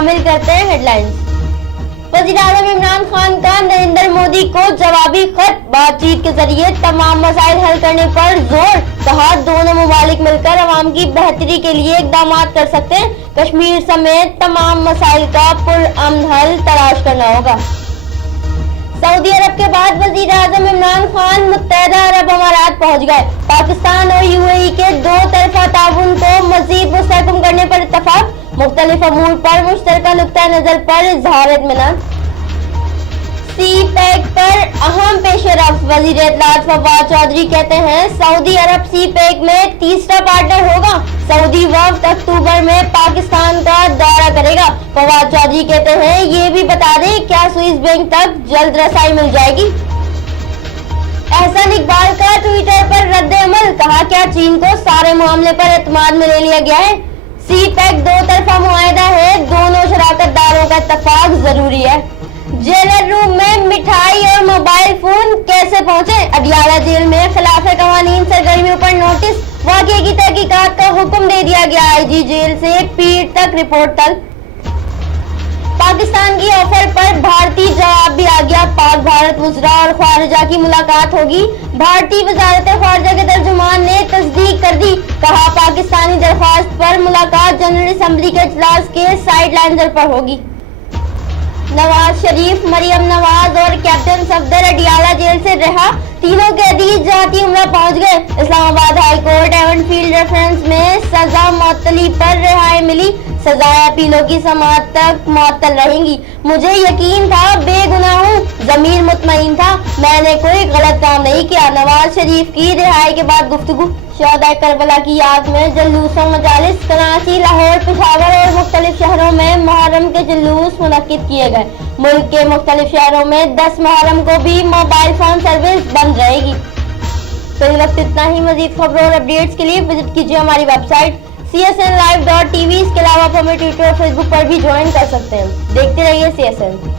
शामिल करते हैं हेडलाइंस। वज़ीर-ए-आज़म इमरान खान का नरेंद्र मोदी को जवाबी खत, बातचीत के जरिए तमाम मसाइल हल करने पर जोर। कहा दोनों मुमालिक मिलकर अवाम की बेहतरी के लिए इक़दाम कर सकते हैं। कश्मीर समेत तमाम मसाइल का पुरअमन हल तलाश करना होगा। सऊदी अरब के बाद वज़ीर-ए-आज़म इमरान खान मुत्तहदा अरब अमारात पहुंच गए। पाकिस्तान और यूएई के दो तरफा ताउन को मज़ीद मुस्तहकम करने पर इत्तफाक। मुख्तलिफ अमूर पर मुश्तरका नुक्ता नजर पर इज़हार इत्मीनान। सी पैक पर अहम पेशरफ्त। वज़ीर इत्तलात फवाद चौधरी कहते हैं सऊदी अरब सी पैक में तीसरा पार्टनर होगा। सऊदी वफ्द अक्टूबर में पाकिस्तान का दौरा करेगा। फवाद चौधरी कहते हैं ये भी बता दें क्या स्विस बैंक तक जल्द रसाई मिल जाएगी। एहसन इकबाल का ट्विटर पर रद्द अमल। कहा क्या चीन को सारे मामले पर एतमाद में ले लिया गया है। सी पैक दो तरफा मुआहदा है, दोनों शराकतदारों का इत्तफाक जरूरी है। जेलर रूम में मिठाई और मोबाइल फोन कैसे पहुंचे। अडियाला जेल में खिलाफ कवानीन सरगर्मियों पर नोटिस। वाक़े की तहकीकात का हुक्म दे दिया गया। आईजी जेल से पीर तक रिपोर्ट तक। पाकिस्तान की ऑफर पर भारतीय जवाब भी आ गया। पाक भारत वज़रा और ख्वारजा की मुलाकात होगी। भारतीय वज़ारत ख्वारजा के तर्जुमान ने तस्दीक कर दी। कहा पाकिस्तानी दरख्वास्त पर मुलाकात जनरल असम्बली के इजलास के साइड लाइनर पर होगी। नवाज शरीफ, मरियम नवाज और कैप्टन सफदर अडियाला जेल से रहा। तीनों कैदी जाती उम्रा पहुंच गए। इस्लामाबाद हाई कोर्ट एवं फील्ड रेफरेंस में सजा मुअत्तली पर रिहाई मिली। सजाएं अपीलों की समाअत तक मुअत्तल रहेंगी। मुझे यकीन था, बेगुनाह हूँ, ज़मीर मुतमईन था, मैंने कोई गलत काम नहीं किया। नवाज शरीफ की रिहाई के बाद गुफ्तगू। शहदाए करबला की याद में जुलूस और मजालिस। कराची, लाहौर, पेशावर और मुख्तलिफ शहरों में मुहर्रम के जुलूस मुनक्किद किए गए। मुल्क के मुख्तलिफ शहरों में 10 मुहर्रम को भी मोबाइल फोन सर्विस बंद रहेगी। तो इस वक्त इतना ही। मजीद खबरों और अपडेट्स के लिए विजिट कीजिए हमारी वेबसाइट csnlive.tv। इसके अलावा आप हमें ट्विटर और फेसबुक पर भी ज्वाइन कर सकते हैं। देखते रहिए CSN।